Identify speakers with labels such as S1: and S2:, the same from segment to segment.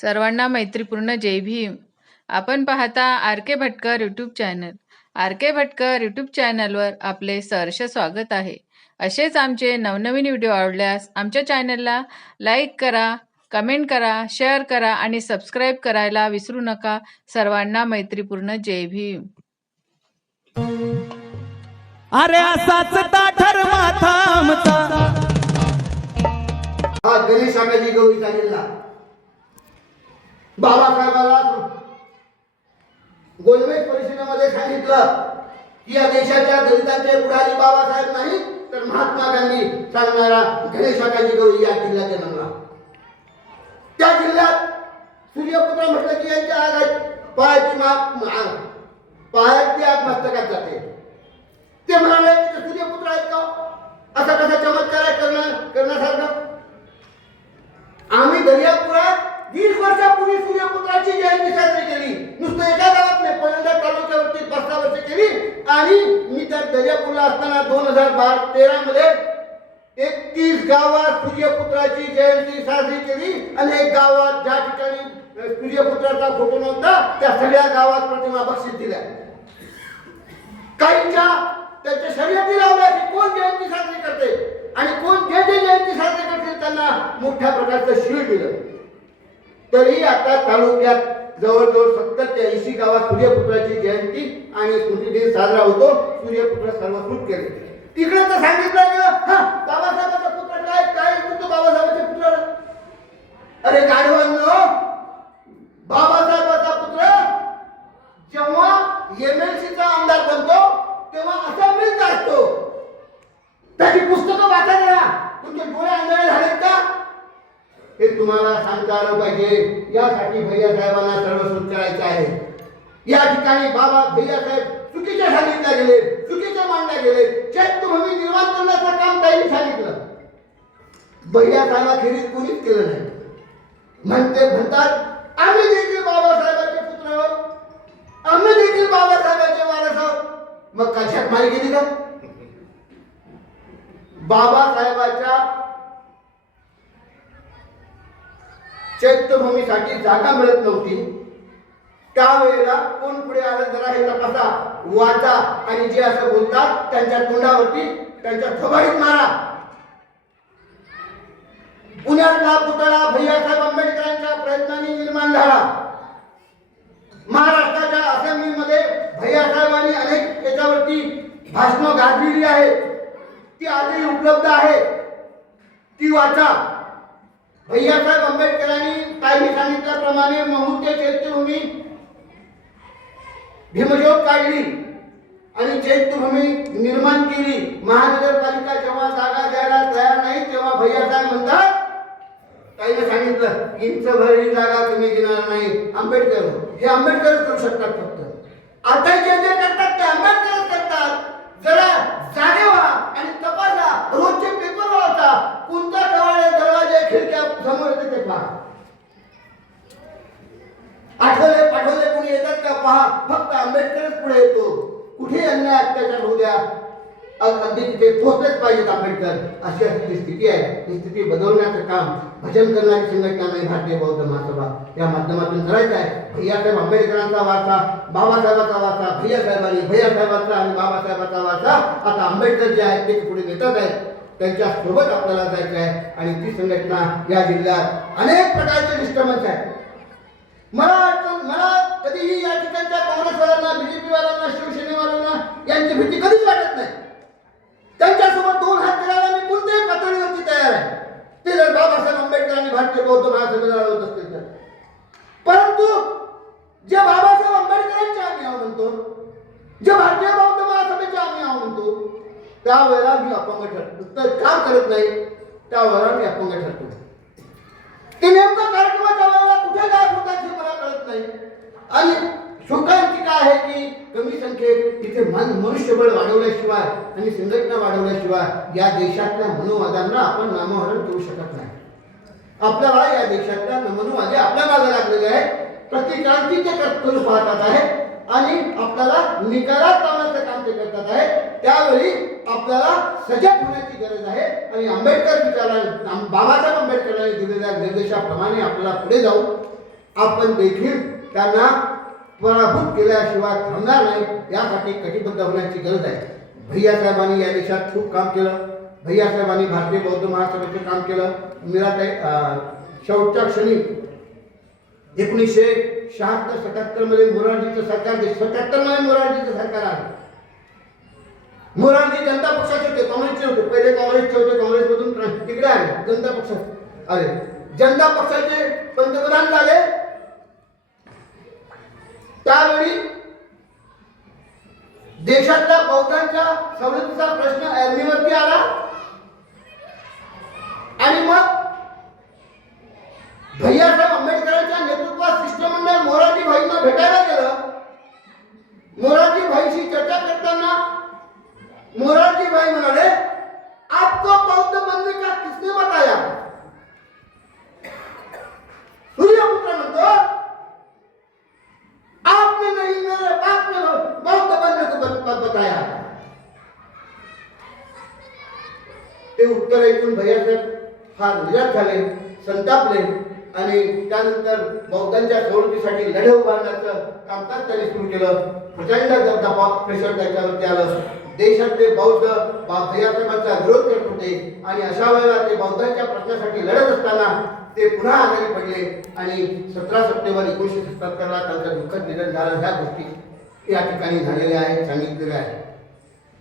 S1: सर्वांना मैत्रीपूर्ण जय भीम. आपण पाहता R K Bhatkar YouTube channel R K Bhatkar YouTube चॅनलवर आपले सहर्ष स्वागत आहे. असेच आमचे नवनवीन व्हिडिओ आवडल्यास आमच्या चॅनलला लाईक करा कमेंट करा शेअर करा आणि सबस्क्राईब करायला विसरू नका. सर्वांना मैत्रीपूर्ण जय भीम.
S2: अरे असाच ताठर माथा आमचा
S3: हा गणेश आकाजी गौरीचा जिल्हा बाबासाहेबाला गोलमेज परिषदेमध्ये सांगितलं की या देशाच्या दलितांचे पुढारी बाबासाहेब नाही तर महात्मा गांधी सांगणारा गणेशाकाजी गौरी या जिल्ह्यात जन्मला त्या जिल्ह्यात सूर्यपुत्र म्हटलं की यांच्या आगात पायाची माप पायाची आत मस्तकात जाते. ते म्हणाले की सूर्यपुत्र आहेत का हो? असा कसा चमत्कार आहे करणार करण्यासारखं? आम्ही दर्यापुरात वीस वर्षापूर्वी सूर्यपुत्राची जयंती साजरी केली. नुसतं एका गावात नाही पहिल्यांदा तालुक्यावरती पस्ता वर्ष केली. आणि मी त्या दर्यापूरला असताना दोन हजार बारा तेरा मध्ये एकतीस गावात सूर्यपुत्राची जयंती साजरी केली. आणि एक गावात ज्या ठिकाणी सूर्यपुत्राचा फोटो नव्हता त्या सगळ्या गावात प्रतिमा बक्षीस दिल्या. काहींच्या त्याच्या शर्यती लावल्या की कोण जयंती साजरी करते? आणि कोण जे जे जयंती साजरी करतील त्यांना मोठ्या प्रकारचं शिळ दिलं. तरी आता तालुक्यात जवळजवळ सत्तर ते ऐंशी गावात सूर्यपुत्राची जयंती आणि स्मृतिदिन साजरा होतो. सूर्यपुत्र सर्वस्कृत केले. तिकडे तर सांगितलं ना हा बाबासाहेबाचा पुत्र काय काय म्हणतो बाबासाहेबाचे पुत्र अरे गाढवांनो बाबासाहेब पुत्र जेव्हा एमएलसीचा आमदार बनतो तेव्हा असेंब्लीत असतो त्याची पुस्तकं वाचत राहा तुमचे डोळे आंधळे झालेत का हे तुम्हाला सांगता आलं पाहिजे. यासाठी भैया साहेबांना सर्वस्व करायचं आहे. या ठिकाणी बाबा भैया साहेब चुकीचे सांगितल्या गेले चुकीचे मांडल्या गेले. चैत्यभूमी निर्माण करण्याचं काम त्यांनी सांगितलं. भैया साहेबाखेरीज कोणीच केलं नाही. म्हणते म्हणतात आम्ही देखील बाबासाहेबांचे पुत्र आहोत. आम्ही देखील बाबासाहेबांचे वारस आहोत. मग कशात मारी गेली का बाबासाहेबाच्या चैत्यभूमीसाठी जागा मिळत नव्हती. त्यावेळेला कोण पुढे आलं जरा हे तपासा. वाचा आणि जे असं बोलतात त्यांच्या तोंडावरती त्यांच्या थोबाडीत मारा. पुण्यातला पुतळा भैयासाहेब आंबेडकरांच्या प्रयत्नांनी निर्माण झाला. महाराष्ट्राच्या असेंब्लीमध्ये भैयासाहेबांनी अनेक याच्यावरती भाषणं गाजलेली आहेत. ती आजही उपलब्ध आहे. ती वाचा. भैयासाहेब आंबेडकरांनी काही सांगितल्याप्रमाणे महूच्या चैत्यभूमी भीमज्योत काढली आणि चैत्यभूमी निर्माण केली. महानगरपालिका जेव्हा जागा द्यायला तयार नाही तेव्हा भैयासाहेब म्हणतात काही सांगितलं इंच भरली जागा तुम्ही घेणार नाही. आंबेडकर हे आंबेडकर करू शकतात फक्त. आता जे जे करतात ते आंबेडकर करतात. जरा जागे व्हा आणि तपासा. रोजचे पेपर वाचा. होते ते पहा आठवले पाठवले कोणी येतात का? पहा फक्त आंबेडकरच पुढे येतो. कुठे अन्याय अत्याचार होऊ द्या? अगदी तिथे पोहोचलेच पाहिजेत आंबेडकर. अशी असलेली स्थिती आहे. ही स्थिती बदलण्याचं काम भजन करणारी संघटना नाही भारतीय बौद्ध महासभा या माध्यमातून करायचं आहे. भैयासाहेब आंबेडकरांचा वारसा बाबासाहेबांचा वारसा भैयासाहेबांनी भैयासाहेबांचा आणि बाबासाहेबांचा वारसा. आता आंबेडकर जे आहेत ते पुढे नेतात आहेत. त्यांच्यासोबत आपल्याला जायचं आहे. आणि ती संघटना या जिल्ह्यात अनेक प्रकारचे डिस्टर्बन्स आहेत. मला वाटतं मला कधीही या ठिकाणच्या काँग्रेसवाल्यांना बीजेपी वाल्यांना शिवसेनेवाल्यांना यांची भीती कधीच वाटत नाही. त्यांच्यासोबत दोन हात करायला मी कोणत्याही पातळीवरती तयार आहे. ते जर बाबासाहेब आंबेडकर आणि भारतीय बौद्ध महासभेला लढवत असतील तर. परंतु जे बाबासाहेब आंबेडकरांचे आम्ही आहो म्हणतो जे भारतीय बौद्ध महासभेचे आम्ही आहो म्हणतो त्यावेळेला मी अपंग ठरतो तर काम करत नाही? त्यावर मी अपंग ठरतो ते नेमका कार्यक्रमाच्या वेळेला कुठे काय होतात हे मला कळत नाही. आणि शोकांती काय आहे की कमी संख्येत तिथे मन मनुष्यबळ वाढवल्याशिवाय आणि संघटना वाढवल्याशिवाय या देशातल्या मनोवादांना आपण नामोहरण करू शकत नाही. आपल्याला या देशातल्या मनोवादी आपल्या मागे लागलेले आहेत. प्रतिक्रांती ते करू पाहतात आहेत. आणि आपल्याला निकालात लावण्याचं आहे. त्यावेळी आपल्याला सजग होण्याची गरज आहे. आणि आंबेडकर विचारांनी बाबासाहेब आंबेडकरांनी दिलेल्या निर्देशाप्रमाणे आपल्याला पुढे जाऊ. आपण देखील त्यांना पराभूत केल्याशिवाय थांबणार नाही. यासाठी कटिबद्ध होण्याची गरज आहे. भैयासाहेबांनी या देशात खूप काम केलं. भैयासाहेबांनी भारतीय बौद्ध महासभेचं काम केलं. मीराताई शेवटच्या क्षणी एकोणीसशे शहात्तर सत्याहत्तरमध्ये मोरारजीचं सरकार सत्याहत्तरमध्ये मोरारजीचं सरकार आलं. मोरारजी जनता पक्षाचे होते काँग्रेसचे होते. पहिले काँग्रेसचे होते काँग्रेसमधून तिकडे आले जनता पक्षात आले. जनता पक्षाचे पंतप्रधान झाले. त्यावेळी देशातल्या बौद्धांच्या सवलतीचा प्रश्न ऍर्मीवरती आला. आणि मग भैयासाहेब आंबेडकरांच्या नेतृत्वात शिष्टमंडळ मोरारजी भाईंना भेटायला गेलं मोरारजी भाईशी चर्चा करताना मोरारजी भाई म्हणाले आपको बौद्ध बनने का किसने बताया सूर्यपुत्र म्हणतो आपने नहीं मेरे बाप ने बौद्ध पद बताया। ते उत्तर ऐकून भैयासाहेब फार निराश झाले संतापले आणि त्यानंतर बौद्धांच्या सवलतीसाठी लढे उभारण्याचं कामकाज त्यांनी सुरू केलं. प्रचंड दबदबा प्रेशर त्याच्यावरती आलं. देशातले बौद्ध भैयासाहेबांचा विरोध करत होते आणि अशा वेळेला ते बौद्धांच्या प्रश्नासाठी लढत असताना ते पुन्हा आजारी पडले आणि सतरा सप्टेंबर एकोणीसशे सत्याहत्तरला त्यांचं दुःखद निधन झालं. ह्या गोष्टी या ठिकाणी झालेले आहेत सांगितलेले आहे.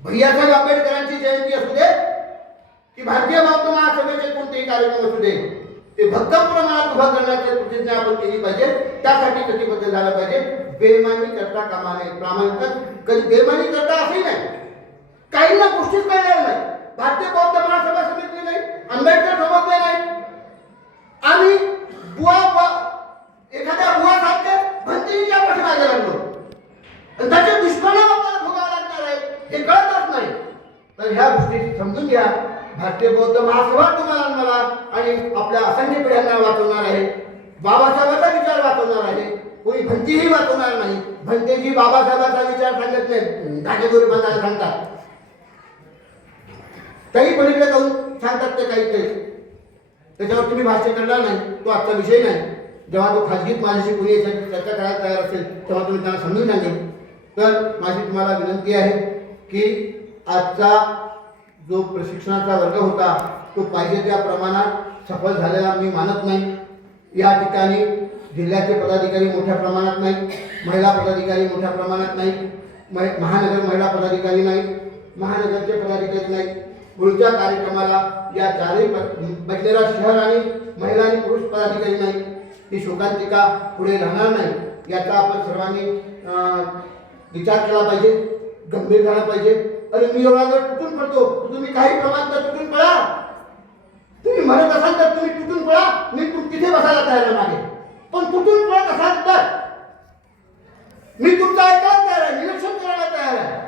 S3: भैयासाहेब आंबेडकरांची जयंती असू दे की भारतीय बौद्ध महासभेचे कोणतेही कार्यक्रम असू दे ते भक्कम प्रमाणात उभा करण्याची प्रतिज्ञा आपण केली पाहिजे त्यासाठी कटिबद्ध झालं पाहिजे. बेमानी करता कामा नये प्रामाणिक कधी बेमानी करता असंही नाही. काहींना गोष्टीच कळणार नाही. भारतीय बौद्ध महासभा समिती नाही आंबेडकर समजले नाही. आम्ही बुवा एखाद्या बुवा सारखे भंतीच्या पाठीमागे लागलो. त्याचे दुष्परिणाम आपल्याला भोगावे लागणार आहे हे कळतच नाही. तर ह्या गोष्टी समजून घ्या. भारतीय बौद्ध महासभा तुम्हाला आणि मला आणि आपल्या असंख्य पिढ्यांना वाचवणार आहे. बाबासाहेबांचा विचार वाचवणार आहे. कोणी भंतीही वाचवणार नाही. भंतेजी बाबासाहेबांचा विचार सांगत नाही धागेदोरी बांधायला सांगतात. काही पलीकडे जाऊन सांगतात ते काहीतरी. त्याच्यावर तुम्ही भाष्य करणार नाही. तो आजचा विषय नाही. जेव्हा तो खाजगीत माझ्याशी कोणी याच्यावर चर्चा करायला तयार असेल तेव्हा तुम्ही त्यांना समजून सांगेल. तर माझी तुम्हाला विनंती आहे की आजचा जो प्रशिक्षणाचा वर्ग होता तो पाहिजे त्या प्रमाणात सफल झालेला मी मानत नाही. या ठिकाणी जिल्ह्याचे पदाधिकारी मोठ्या प्रमाणात नाही महिला पदाधिकारी मोठ्या प्रमाणात नाही महि- महानगर महिला पदाधिकारी नाही महानगरचे पदाधिकारी नाही पुढच्या कार्यक्रमाला या चारही प- शहर आणि महिला आणि पुरुष पदाधिकारी नाही ही शोकांतिका पुढे राहणार नाही याचा आपण सर्वांनी विचार केला पाहिजे गंभीर झाला पाहिजे. अरे मी एवढा जर तुटून पडतो तुम्ही काही प्रमाणात तर तुटून पडा. तुम्ही म्हणत असाल तर तुम्ही तुटून पडा. मी तिथे बसायला तयार मागे पण तुटून पडत असाल तर. मी तुमचं ऐकायला तयार आहे निरीक्षण करायला तयार आहे.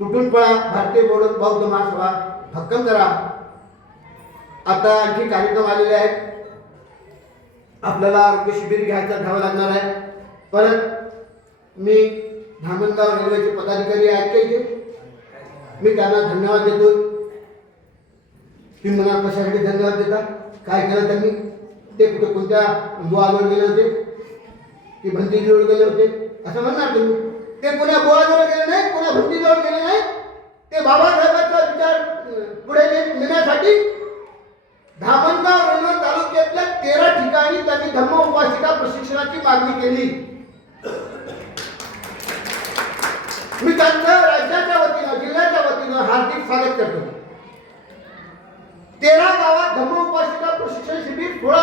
S3: तुटून पळा भारतीय बौद्ध बौद्ध महासभा. भक्कम करा. आता आणखी कार्यक्रम आलेले आहेत. आपल्याला आरोग्य शिबिर घ्यायचं घ्यावं लागणार आहे. परत मी धामणगाव रेल्वेचे पदाधिकारी आहेत का इथे? मी त्यांना धन्यवाद देतो तुम्ही मला कशासाठी धन्यवाद देता? काय केलं त्यांनी? ते कुठे कोणत्या बुवाजवळ गेले होते? की भंतीजवळ गेले होते? असं म्हणणार तुम्ही? ते कोणा बुवाजवळ गेले नाही कोणा भंतीजवळ गेले नाही. ते बाबासाहेबांचा विचार पुढे नेण्यासाठी धामणगाव रेल्वे तालुक्यातल्या तेरा ठिकाणी त्यांनी धम्म उपासिका प्रशिक्षणाची मागणी केली. मी राज्याच्या वतीनं जिल्ह्याच्या वतीनं हार्दिक स्वागत करतो. तेरा गावात धम्म उपासिका प्रशिक्षण शिबिर सोळा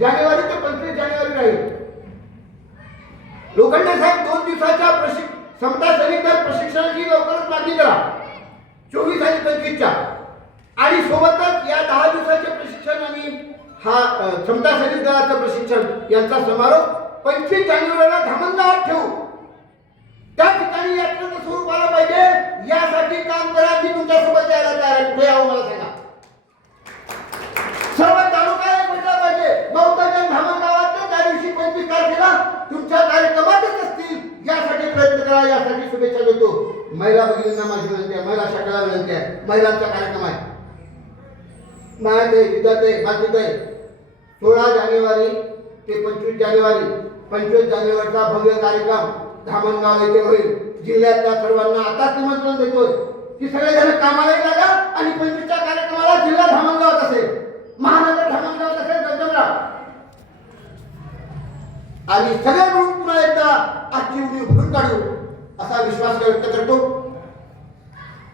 S3: जानेवारी ते पंचवीस जानेवारी राहील. लोखंडे साहेब दोन दिवसाच्या प्रशिक समता सैनिक प्रशिक्षणाची लवकरच मागणी करा. चोवीस आणि पंचवीसच्या. आणि सोबतच या दहा दिवसाचे प्रशिक्षण आणि हा क्षमता सैनिक दलाचं प्रशिक्षण यांचा समारोप पंचवीस जानेवारीला धामणगावात ठेवू. त्या ठिकाणी यात्रेचं स्वरूप आलं पाहिजे. यासाठी काम करा मी तुमच्यासोबत यायला तयार आहे. कुठे आहो मला सांगा. सर्व तालुका एक म्हटला पाहिजे. बहुतांच्या धामण गावात त्या दिवशी पंचवीस तारखेला तुमच्या कार्यक्रमातच असतील. यासाठी प्रयत्न करा यासाठी शुभेच्छा देतो. महिला भगिनींना माझी विनंती आहे महिला शाखेला विनंती आहे. महिलांचा कार्यक्रम आहे. मायात आहे विद्यात सोळा जानेवारी ते पंचवीस जानेवारी. पंचवीस जानेवारीचा भव्य कार्यक्रम धामणगाव येथे होईल. जिल्ह्यातल्या सर्वांना आता निमंत्रण देतोय. की सगळेजण कामाला लागा आणि पंचवीसच्या कार्यक्रमाला जिल्हा धामणगावात असेल. महानगर धामणगावात असेल दमदमराव आणि सगळे मिळून पुन्हा एकदा आजची उडी भरून काढू असा विश्वास व्यक्त करतो.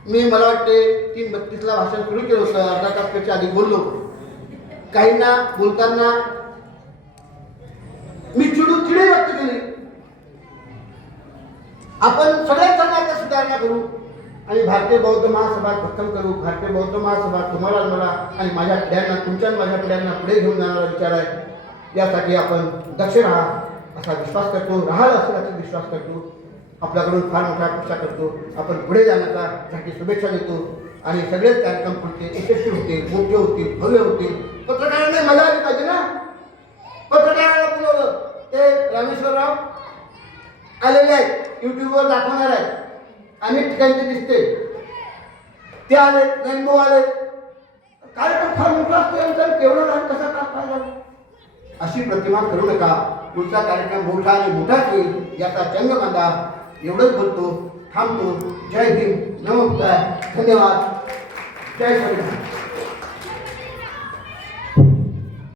S3: मी मला वाटते तीन बत्तीसला भाषण सुरू केलं होतं अर्धा तासपेक्षा आधी बोललो. काहींना बोलताना मी चिडून चिडे व्यक्त केली. आपण सगळ्याच जणांच्या सुधारणा करू आणि भारतीय बौद्ध महासभा भक्कम करू. भारतीय बौद्ध महासभा तुम्हाला मला आणि माझ्या पिढ्यांना तुमच्या माझ्या पिढ्यांना पुढे घेऊन जाणारा विचार आहे. यासाठी आपण दक्ष राहा असा विश्वास करतो. राहाल असल्याचा विश्वास करतो. आपल्याकडून फार मोठा अपेक्षा करतो. आपण पुढे जाण्याचा साठी शुभेच्छा देतो. आणि सगळेच कार्यक्रम पुढचे यशस्वी होतील मोठे होतील भव्य होतील. पत्रकारांना मजा आली पाहिजे ना? ते रामेश्वरराव आलेले आहेत. युट्यूबवर दाखवणार आहेत. अनेक ठिकाणी ते दिसते. ते आले रेनबो आले. कार्यक्रम फार मोठा असतो यांचा केवढा राहून कसा का फायदा अशी प्रतिमा करू नका. पुढचा कार्यक्रम मोठा आणि मोठाच होईल याचा चंग बांधा एवढंच बोलतो थांबतो. जय हिंद. नमस्कार. धन्यवाद. जय संविधान